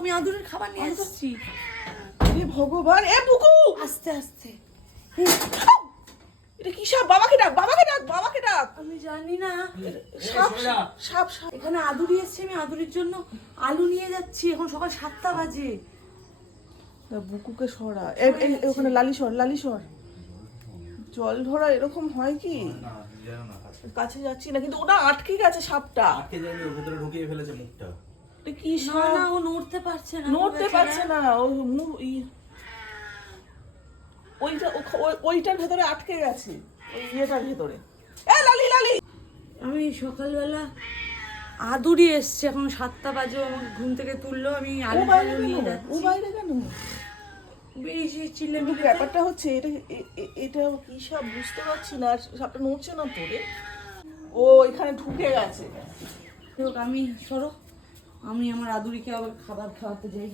আমি আদুরের খাবার নিয়ে এসেছি। হে ভগবান, এ বুকু আস্তে আস্তে। এটা কি সাপ? বাবাকে ডাক, বাবাকে ডাক, বাবাকে ডাক। আমি জানি না। সাপ সাপ সাপ। এখানে আদুরি এসছে, আমি আদুরির জন্য আলু নিয়ে যাচ্ছি। এখন সকাল 7টা বাজে। বুকুকে সরা, ওখানে লালিশর লালিশর। জল ধরা এরকম হয় কি? কাছে যাচ্ছি না, কিন্তু ওটা আটকে গেছে সাপটা। আটকে যায়নি, ওর ভেতরে ঢুকিয়ে ফেলেছে মুখটা। কি না সাপ? না, ও নড়তে পারছে না, নড়তে পারছে না, ওইটার ভেতরে আটকে গেছে, ওই ইয়েটার ভেতরে। এ লালি লালি। আমি সকালবেলা আদুরি এসছে, এখন 7টা বাজে, আমাকে ঘুম থেকে তুললো, আমি ও আলু বাইরে নিয়ে কেন? ও যাচ্ছি। বাইরে কেন? বেরিয়েছি চিল্লে কিন্তু ব্যাপারটা হচ্ছে এটা কি সাপ বুঝতে পারছি না, আর সাপটা নড়ছে না তোরে। ও এখানে ঢুকে গেছে। আমি সরো, আমি আমার আদুরিকে আবার খাবার খাওয়াতে যাই।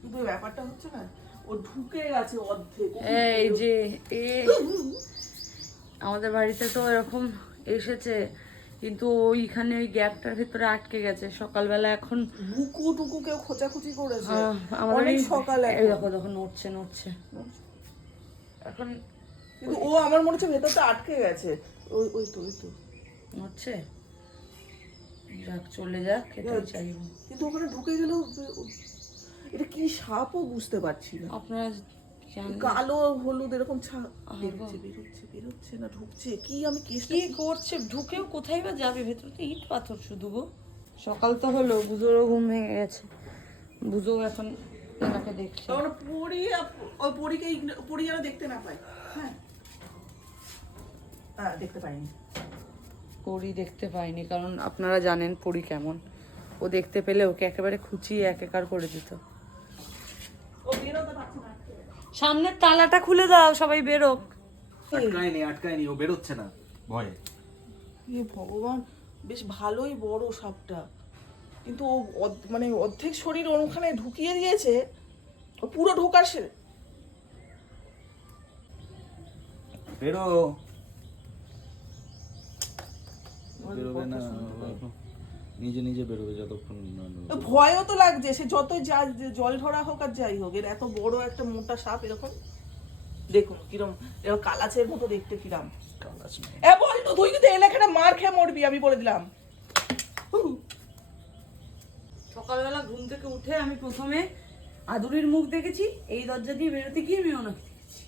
কিন্তু ব্যাপারটা হচ্ছে না, ও ঢুকে গেছে অর্ধেক। এই যে আমাদের বাড়িতে তো এরকম এসেছে, কিন্তু ওইখানে ওই গ্যাপটার ভিতরে আটকে গেছে। সকালবেলা এখন বুকু টুকু কেউ খোঁচাখুচি করেছে আমাদের অনেক সকালে। এই দেখো দেখো নড়ছে নড়ছে এখন, কিন্তু ও আমার মনে হচ্ছে ভেতরটা আটকে গেছে। ওই ওই তো নড়ছে। যাক, চলে যাক, এটাই চাইবো। কিন্তু ওখানে ঢুকে গেলেও এটা কি সাপও বুঝতে পারছি না। আপনারা জানেন কালো হলুদ এরকম ছাপ বেরোচ্ছে বেরোচ্ছে বেরোচ্ছে না ঢুকছে কি? আমি কি করছে? ঢুকেও কোথায় বা যাবে? ভেতরে তো ইট পাথর শুধু গো। সকাল তো হলো, বুঝোরও ঘুম ভেঙে গেছে। বুঝো এখন এনাকে দেখছে। তাহলে ওই পরি যেন দেখতে না পাই। হ্যাঁ হ্যাঁ, দেখতে পাইনি। পরি দেখতে পাইনি, কারণ আপনারা জানেন পরি কেমন। ও দেখতে পেলে ওকে একেবারে খুঁচিয়ে একাকার করে দিত। ও বেরোতে পারছে না। সামনের তালাটা খুলে দাও, সবাই বেরোক। আটকায়নি, ও বেরোচ্ছে না ভয়ে। এ ভগবান, বেশ ভালোই বড় সাপটা, কিন্তু ও মানে অর্ধেক শরীর ওখানে ঢুকিয়ে দিয়েছে। ও পুরো ঢোকার সে বেরো, বেরোবে না, নিজে নিজে বেরোবে যতক্ষণ না। ভয়ও তো লাগছে, সে যতই জল ধরা হোক আর যাই হোক, এর এত বড় একটা মোটা সাপ এরকম। দেখুন কিরম, এরকম কালাচের মতো দেখতে কিরম। এ বল তো, তুই কিন্তু এলাকাটা মার খেয়ে মরবি, আমি বলে দিলাম। সকালবেলা ঘুম থেকে উঠে আমি প্রথমে আদুরির মুখ দেখেছি, এই দরজা দিয়ে বেরোতে গিয়ে আমি ওনাকে দেখেছি।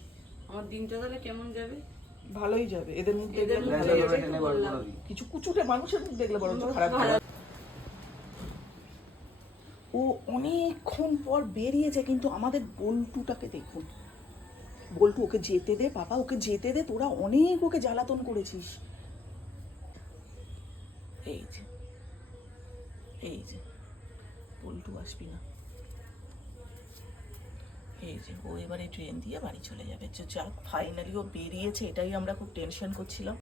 আমার দিনটা তাহলে কেমন যাবে? ভালোই যাবে, এদের মুখ দেখলে এদের মুখ ভালোই দেখলে যাবে। একটু বললাম। কিছু কুচুটে মানুষের মুখ দেখলে বরঞ্চ খারাপ লাগে। ও অনেকক্ষণ পর বেরিয়েছে, কিন্তু আমাদের বল্টুটাকে দেখুন। বল্টু, ওকে যেতে দে বাবা, ওকে যেতে দে, তোরা অনেক ওকে জ্বালাতন করেছিস। এই যে এই যে বল্টু আসবি না। এই যে ও এবারে ট্রেন দিয়ে বাড়ি চলে যাবে। যাক, ফাইনালি ও বেরিয়েছে, এটাই আমরা খুব টেনশন করছিলাম।